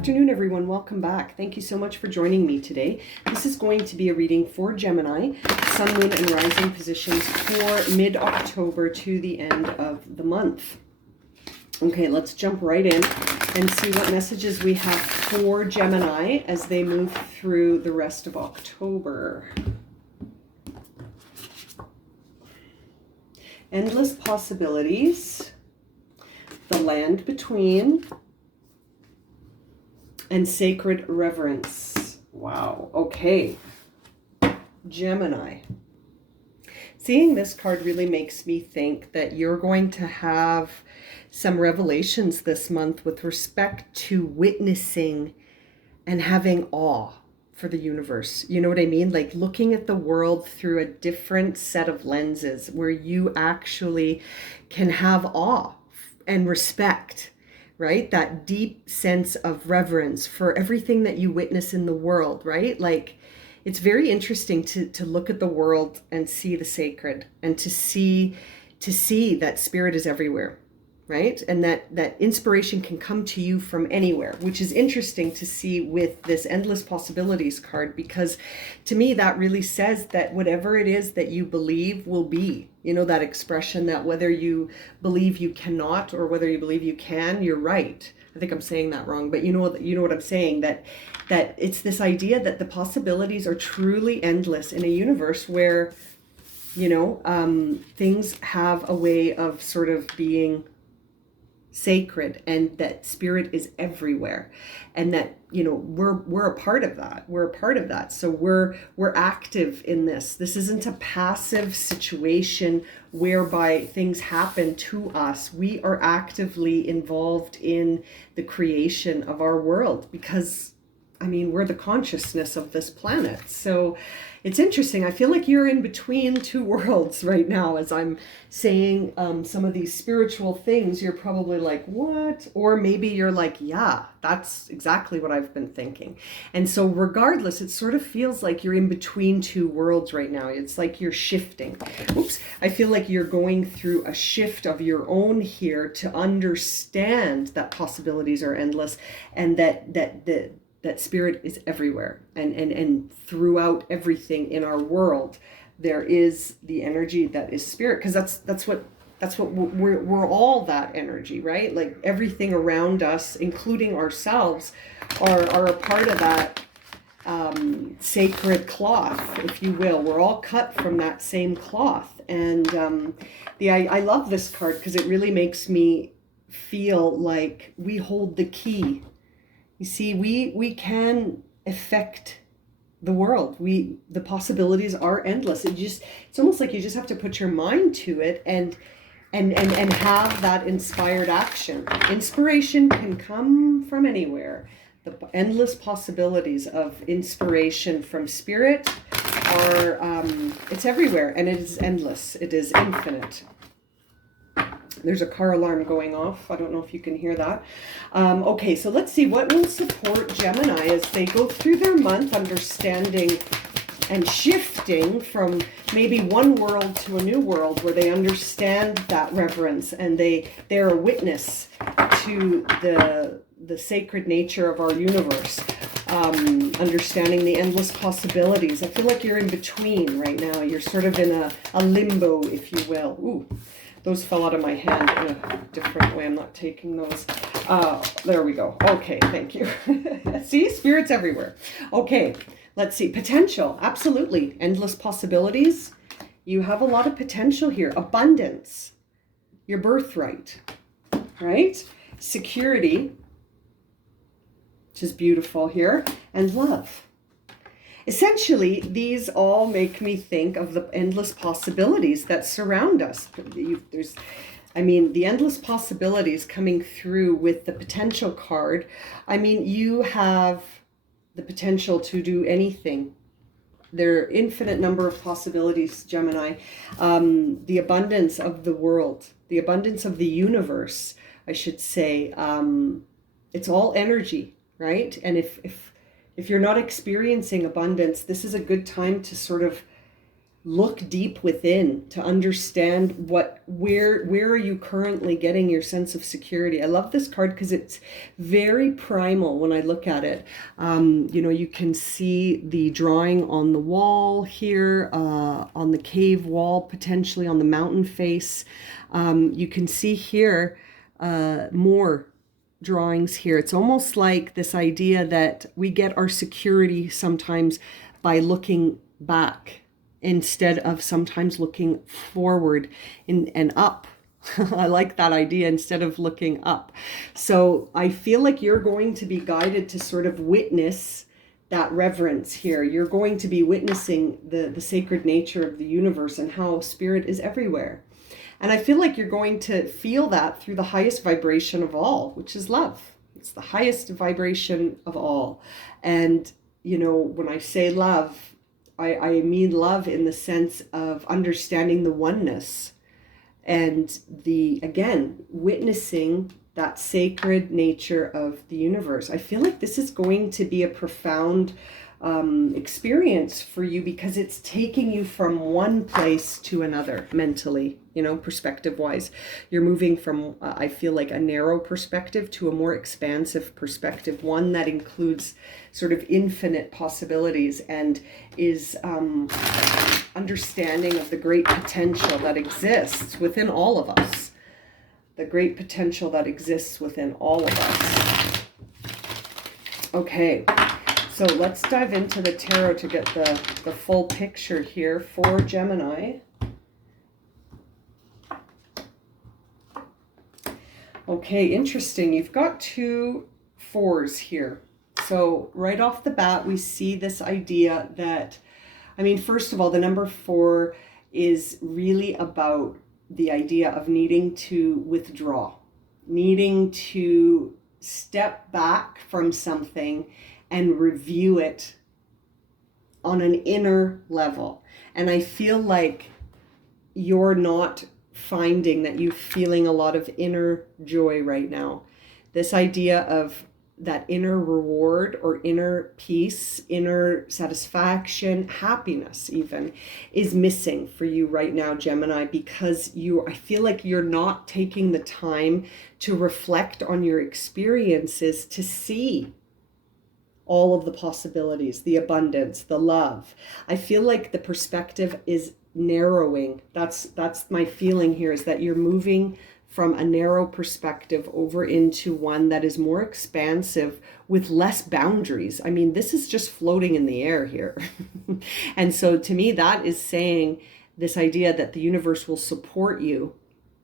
afternoon, everyone. Welcome back. Thank you so much for joining me today. This is going to be a reading for Gemini, Sun, Moon, and Rising positions for mid-October to the end of the month. Okay, let's jump right in and see what messages we have for Gemini as they move through the rest of October. Endless possibilities, the land between, and sacred reverence. Wow. Okay. Gemini. Seeing this card really makes me think that you're going to have some revelations this month with respect to witnessing and having awe for the universe. You know what I mean? Like looking at the world through a different set of lenses where you actually can have awe and respect, right? That deep sense of reverence for everything that you witness in the world, right? Like it's very interesting to look at the world and see the sacred and to see that spirit is everywhere, right? And that inspiration can come to you from anywhere, which is interesting to see with this endless possibilities card, because to me that really says that whatever it is that you believe will be. You know, that expression that whether you believe you cannot or whether you believe you can, you're right. I think I'm saying that wrong, but you know what I'm saying, that it's this idea that the possibilities are truly endless in a universe where, you know, things have a way of sort of being sacred, and that spirit is everywhere, and that, you know, we're a part of that. So we're active in this isn't a passive situation whereby things happen to us. We are actively involved in the creation of our world, because I mean, we're the consciousness of this planet. So it's interesting. I feel like you're in between two worlds right now as I'm saying some of these spiritual things. You're probably like, what? Or maybe you're like, yeah, that's exactly what I've been thinking. And so regardless, it sort of feels like you're in between two worlds right now. It's like you're shifting. Oops. I feel like you're going through a shift of your own here to understand that possibilities are endless, and that spirit is everywhere, and throughout everything in our world there is the energy that is spirit, because that's what we're all, that energy, right? Like everything around us, including ourselves, are a part of that sacred cloth, if you will. We're all cut from that same cloth. And I love this card because it really makes me feel like we hold the key. You see, we can affect the world. The possibilities are endless. It's almost like you just have to put your mind to it and have that inspired action. Inspiration can come from anywhere. The endless possibilities of inspiration from spirit are it's everywhere, and it is endless. It is infinite. There's a car alarm going off. I don't know if you can hear that. Okay, so let's see what will support Gemini as they go through their month, understanding and shifting from maybe one world to a new world where they understand that reverence, and they're a witness to the sacred nature of our universe. Understanding the endless possibilities. I feel like you're in between right now. You're sort of in a limbo, if you will. Ooh. Those fell out of my hand in a different way. I'm not taking those. There we go. Okay, thank you. See, spirit's everywhere. Okay, let's see. Potential, absolutely. Endless possibilities. You have a lot of potential here. Abundance, your birthright, right? Security, which is beautiful here. And love. Essentially, these all make me think of the endless possibilities that surround us. The endless possibilities coming through with the potential card. I mean, you have the potential to do anything. There are infinite number of possibilities, Gemini. The abundance of the world, the abundance of the universe, I should say. It's all energy, right? And if you're not experiencing abundance, this is a good time to sort of look deep within to understand where are you currently getting your sense of security. I love this card because it's very primal when I look at it. You know, you can see the drawing on the wall here, on the cave wall, potentially on the mountain face. You can see here more drawings here. It's almost like this idea that we get our security sometimes by looking back instead of sometimes looking forward and up. I like that idea, instead of looking up. So I feel like you're going to be guided to sort of witness that reverence here. You're going to be witnessing the sacred nature of the universe and how spirit is everywhere. And I feel like you're going to feel that through the highest vibration of all, which is love. It's the highest vibration of all. And, you know, when I say love, I mean love in the sense of understanding the oneness and again, witnessing that sacred nature of the universe. I feel like this is going to be a profound experience for you, because it's taking you from one place to another mentally, you know, perspective wise. You're moving from, I feel like, a narrow perspective to a more expansive perspective, one that includes sort of infinite possibilities and is understanding of the great potential that exists within all of us. The great potential that exists within all of us. Okay. So let's dive into the tarot to get the full picture here for Gemini. Okay, interesting. You've got 2 4s here. So right off the bat, we see this idea that, I mean, first of all, the number 4 is really about the idea of needing to withdraw, needing to step back from something and review it on an inner level. And I feel like you're not finding that you're feeling a lot of inner joy right now. This idea of that inner reward or inner peace, inner satisfaction, happiness even, is missing for you right now, Gemini, because I feel like you're not taking the time to reflect on your experiences, to see all of the possibilities, the abundance, the love. I feel like the perspective is narrowing. That's my feeling here, is that you're moving from a narrow perspective over into one that is more expansive with less boundaries. I mean, this is just floating in the air here. And so to me, that is saying this idea that the universe will support you,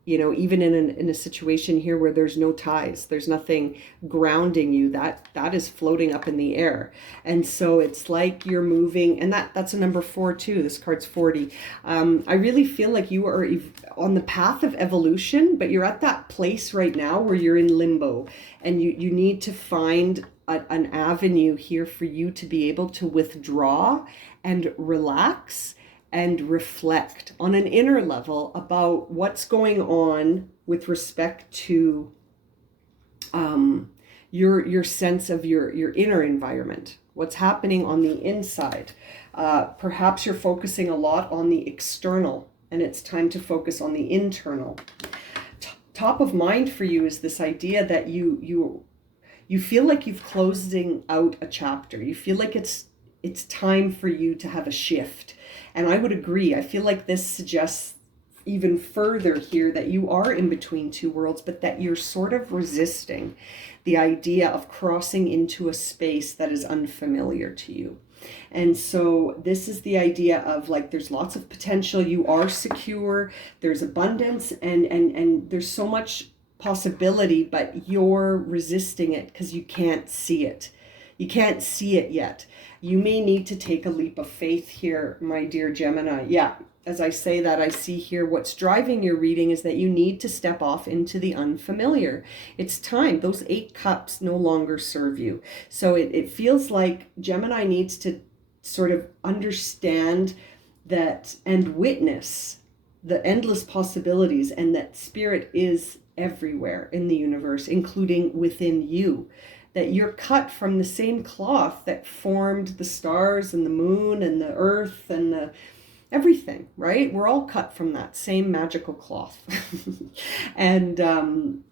you know, even in a situation here where there's no ties, there's nothing grounding you, that is floating up in the air. And so it's like you're moving, and that's a number 4 too. This card's 40. I really feel like you are on the path of evolution, but you're at that place right now where you're in limbo, and you need to find an avenue here for you to be able to withdraw and relax and reflect on an inner level about what's going on with respect to your sense of your inner environment, what's happening on the inside. Perhaps you're focusing a lot on the external, and it's time to focus on the internal. Top of mind for you is this idea that you feel like you've closing out a chapter. You feel like it's time for you to have a shift. And I would agree. I feel like this suggests even further here that you are in between 2 worlds, but that you're sort of resisting the idea of crossing into a space that is unfamiliar to you. And so this is the idea of, like, there's lots of potential. You are secure. There's abundance, and there's so much possibility, but you're resisting it because you can't see it. You can't see it yet. You may need to take a leap of faith here, my dear Gemini. Yeah, as I say that, I see here what's driving your reading is that you need to step off into the unfamiliar. It's time. Those 8 cups no longer serve you. So it feels like Gemini needs to sort of understand that and witness the endless possibilities, and that spirit is everywhere in the universe, including within you. That you're cut from the same cloth that formed the stars and the moon and the earth and everything, right? We're all cut from that same magical cloth. And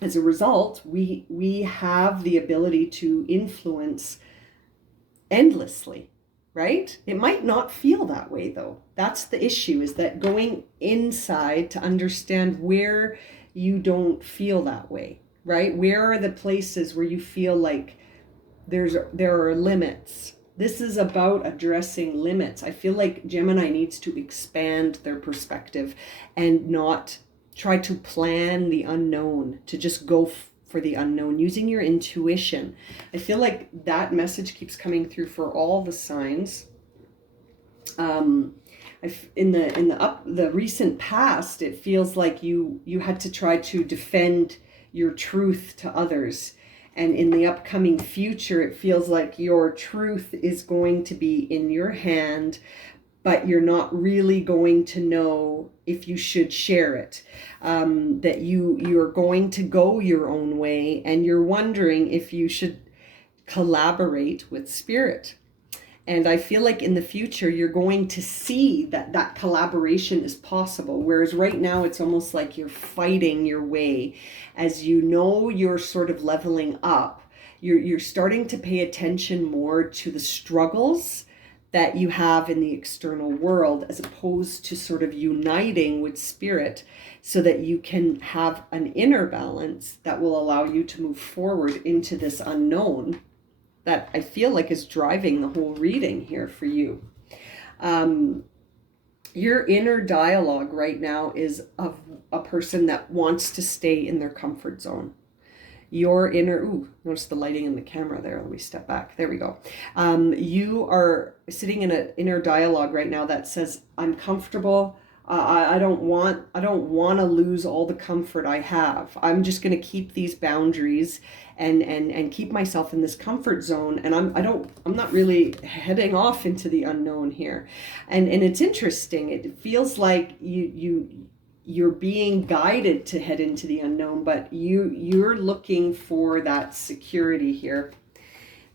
as a result, we have the ability to influence endlessly, right? It might not feel that way though. That's the issue, is that going inside to understand where you don't feel that way, right? Where are the places where you feel like there are limits? This is about addressing limits. I feel like Gemini needs to expand their perspective and not try to plan the unknown, to just go for the unknown, using your intuition. I feel like that message keeps coming through for all the signs. In the recent past, it feels like you had to try to defend your truth to others. And in the upcoming future, it feels like your truth is going to be in your hand, but you're not really going to know if you should share it. That you're going to go your own way, and you're wondering if you should collaborate with spirit. And I feel like in the future, you're going to see that that collaboration is possible. Whereas right now, it's almost like you're fighting your way. As you know, you're sort of leveling up. You're starting to pay attention more to the struggles that you have in the external world, as opposed to sort of uniting with spirit so that you can have an inner balance that will allow you to move forward into this unknown that I feel like is driving the whole reading here for you. Your inner dialogue right now is of a person that wants to stay in their comfort zone. Your inner, notice the lighting in the camera there. Let me step back. There we go. You are sitting in an inner dialogue right now that says, I'm comfortable. I don't want to lose all the comfort I have. I'm just going to keep these boundaries and keep myself in this comfort zone. And I'm not really heading off into the unknown here. And it's interesting. It feels like you're being guided to head into the unknown, but you're looking for that security here.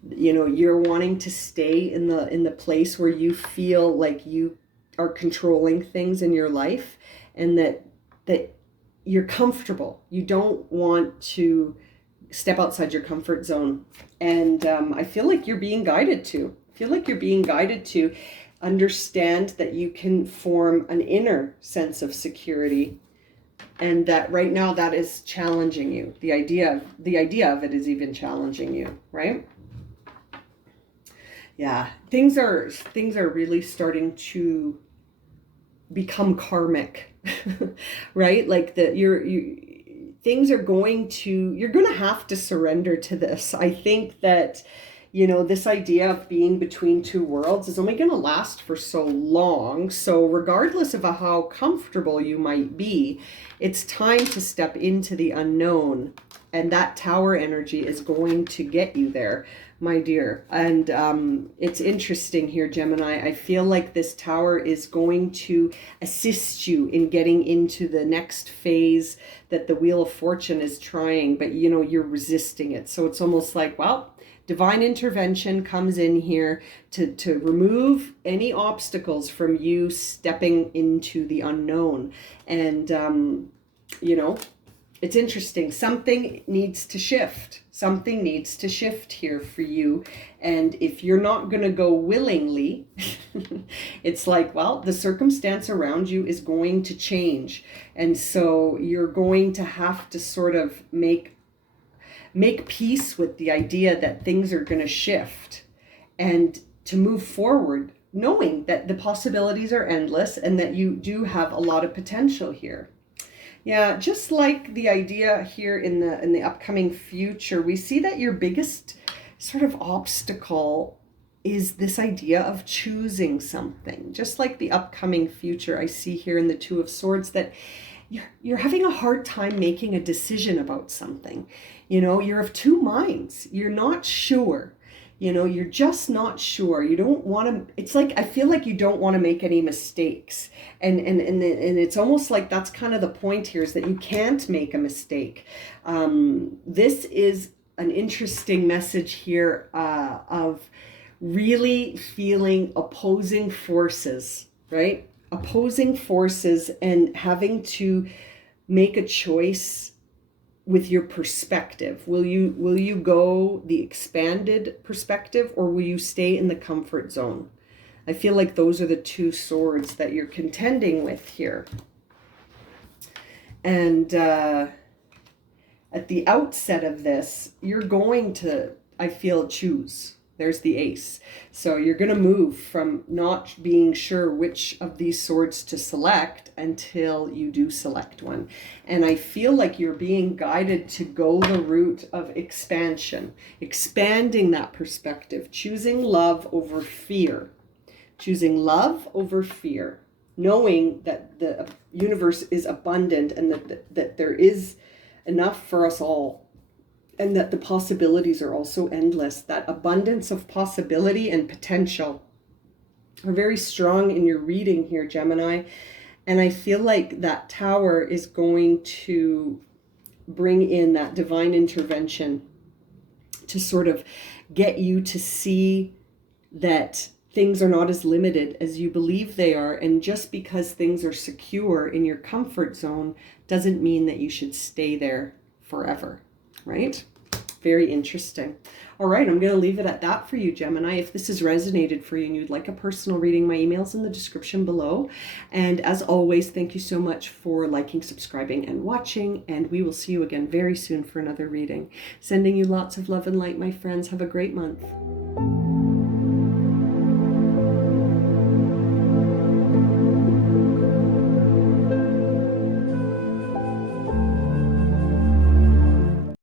You know, you're wanting to stay in the place where you feel like you are controlling things in your life, and that you're comfortable. You don't want to step outside your comfort zone. And I feel like you're being guided to. I feel like you're being guided to understand that you can form an inner sense of security, and that right now that is challenging you. The idea of it is even challenging you, right? Yeah, things are really starting to become karmic, right? Like you're going to have to surrender to this. I think that, you know, this idea of being between two worlds is only going to last for so long. So regardless of how comfortable you might be, it's time to step into the unknown. And that tower energy is going to get you there, my dear. And it's interesting here, Gemini. I feel like this tower is going to assist you in getting into the next phase that the Wheel of Fortune is trying, but you know, you're resisting it. So it's almost like, well, divine intervention comes in here to remove any obstacles from you stepping into the unknown. And, you know, it's interesting. Something needs to shift. Something needs to shift here for you. And if you're not going to go willingly, it's like, well, the circumstance around you is going to change. And so you're going to have to sort of make peace with the idea that things are going to shift, and to move forward, knowing that the possibilities are endless and that you do have a lot of potential here. Yeah, just like the idea here in the upcoming future, we see that your biggest sort of obstacle is this idea of choosing something. Just like the upcoming future, I see here in the Two of Swords that you're having a hard time making a decision about something. You know, you're of two minds. You're not sure. You know, you're just not sure. You don't want to, it's like, I feel like you don't want to make any mistakes. And it's almost like that's kind of the point here, is that you can't make a mistake. This is an interesting message here of really feeling opposing forces, right? Opposing forces and having to make a choice with your perspective. Will you go the expanded perspective, or will you stay in the comfort zone? I feel like those are the two swords that you're contending with here. And at the outset of this, you're going to, I feel, choose. There's the ace. So you're going to move from not being sure which of these swords to select until you do select one. And I feel like you're being guided to go the route of expansion, expanding that perspective, choosing love over fear, choosing love over fear, knowing that the universe is abundant and that there is enough for us all, and that the possibilities are also endless. That abundance of possibility and potential are very strong in your reading here, Gemini. And I feel like that Tower is going to bring in that divine intervention to sort of get you to see that things are not as limited as you believe they are. And just because things are secure in your comfort zone doesn't mean that you should stay there forever, right? Very interesting. All right, I'm going to leave it at that for you, Gemini. If this has resonated for you and you'd like a personal reading, my email's in the description below. And as always, thank you so much for liking, subscribing, and watching. And we will see you again very soon for another reading. Sending you lots of love and light, my friends. Have a great month.